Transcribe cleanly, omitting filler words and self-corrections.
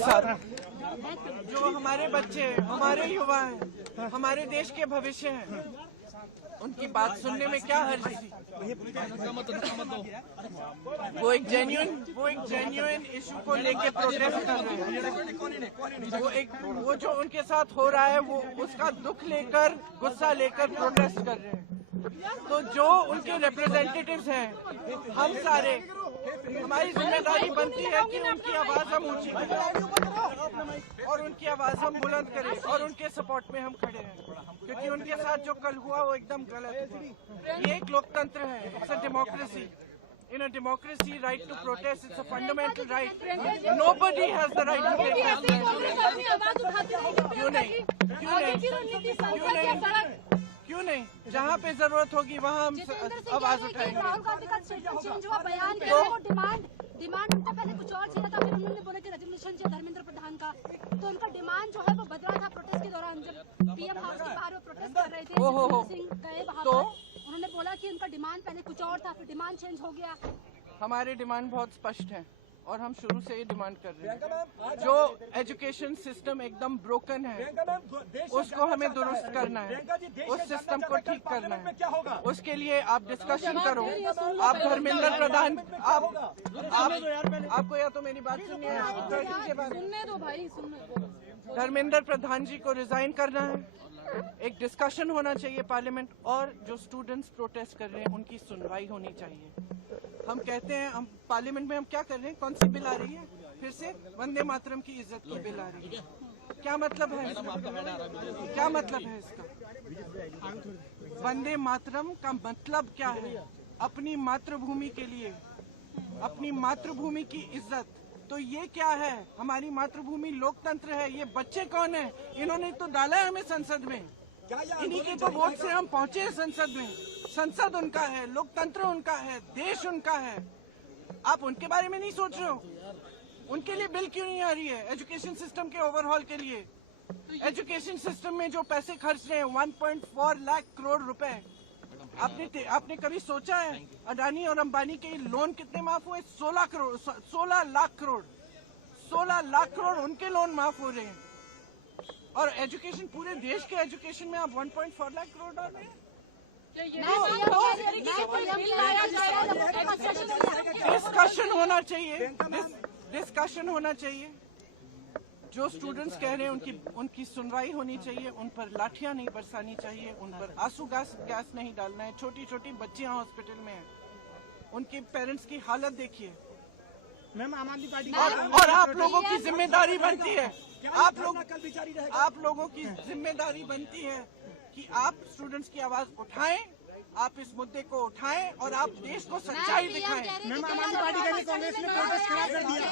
जो हमारे बच्चे, हमारे युवा हैं, हमारे देश के भविष्य हैं, उनकी बात सुनने में क्या हर्ज थी। वो एक जेन्युइन इशू को लेके प्रोटेस्ट कर रहे हैं। वो जो उनके साथ हो रहा है वो उसका दुख लेकर, गुस्सा लेकर प्रोटेस्ट कर रहे हैं। तो जो उनके रिप्रेजेंटेटिव्स हैं, हम सारे, हमारी जिम्मेदारी बनती है कि उनकी आवाज हम ऊंची करें और उनकी आवाज हम बुलंद करें और उनके सपोर्ट में हम खड़े हैं, क्योंकि उनके साथ जो कल हुआ वो एकदम गलत है। ये एक लोकतंत्र है, it's a democracy. In a democracy, right to protest, it's a fundamental right. Nobody has the right to protest. क्यों नहीं? जहाँ पे जरूरत होगी वहाँ हम आवाज उठाएंगे। राहुल गांधी का चेंज हुआ बयान किया, वो डिमांड उनका पहले कुछ और चाहिए था, फिर उन्होंने बोला कि रेजोल्यूशन चाहिए धर्मेंद्र प्रधान का, तो उनका डिमांड जो है वो बदला था प्रोटेस्ट के दौरान। जब पीएम हाउस के बाहर वो प्रोटेस्ट कर रहे थे, सिंह गए वहाँ पर, उन्होंने बोला कि उनका डिमांड पहले कुछ और था, फिर डिमांड चेंज हो गया। हमारे डिमांड बहुत स्पष्ट है और हम शुरू से ही डिमांड कर रहे हैं। जो एजुकेशन सिस्टम एकदम ब्रोकन है उसको हमें दुरुस्त करना है, उस सिस्टम को ठीक करना है। उसके लिए आप डिस्कशन करो। आप धर्मेंद्र प्रधान, आपको या तो मेरी बात सुननी है, आप सुनने दो भाई, धर्मेंद्र प्रधान जी को रिजाइन करना है, एक डिस्कशन होना चाहिए पार्लियामेंट, और जो स्टूडेंट्स प्रोटेस्ट कर रहे हैं उनकी सुनवाई होनी चाहिए। हम कहते हैं, हम पार्लियामेंट में हम क्या कर रहे हैं, कौन सी बिल आ रही है फिर से, वंदे मातरम की इज्जत की बिल आ रही है। क्या मतलब है इसका? क्या मतलब है इसका? वंदे मातरम का मतलब क्या है? अपनी मातृभूमि के लिए, अपनी मातृभूमि की इज्जत। तो ये क्या है? हमारी मातृभूमि लोकतंत्र है। ये बच्चे कौन है? इन्होंने तो डाला है हमें संसद में, इन्हीं के तो वोट से हम पहुंचे संसद में। संसद उनका है, लोकतंत्र उनका है, देश उनका है। आप उनके बारे में नहीं सोच रहे हो? उनके लिए बिल क्यों नहीं आ रही है? एजुकेशन सिस्टम के ओवरहॉल के लिए, एजुकेशन सिस्टम में जो पैसे खर्च रहे हैं 1.4 लाख करोड़ रुपए, आपने कभी सोचा है अडानी और अंबानी के लोन कितने माफ हुए? 16 लाख करोड़, 16 लाख करोड़ उनके लोन माफ हो रहे हैं। और एजुकेशन, पूरे देश के एजुकेशन में आप 1.4 लाख करोड़ डाल रहे हैं। डिस्कशन होना चाहिए, डिस्कशन होना चाहिए। जो स्टूडेंट्स कह रहे हैं उनकी सुनवाई होनी चाहिए, उन पर लाठियां नहीं बरसानी चाहिए, उन पर आंसू गैस नहीं डालना है। छोटी छोटी बच्चियां हॉस्पिटल में हैं, उनके पेरेंट्स की हालत देखिए। मैम, आम आदमी पार्टी और आप लोगों की जिम्मेदारी बनती है, आप लोगों की जिम्मेदारी बनती है कि आप स्टूडेंट्स की आवाज उठाएं, आप इस मुद्दे को उठाएं और आप देश को सच्चाई दिखाएं। मैम, आम आदमी पार्टी के लिए कांग्रेस ने प्रोटेस्ट खड़ा कर दिया।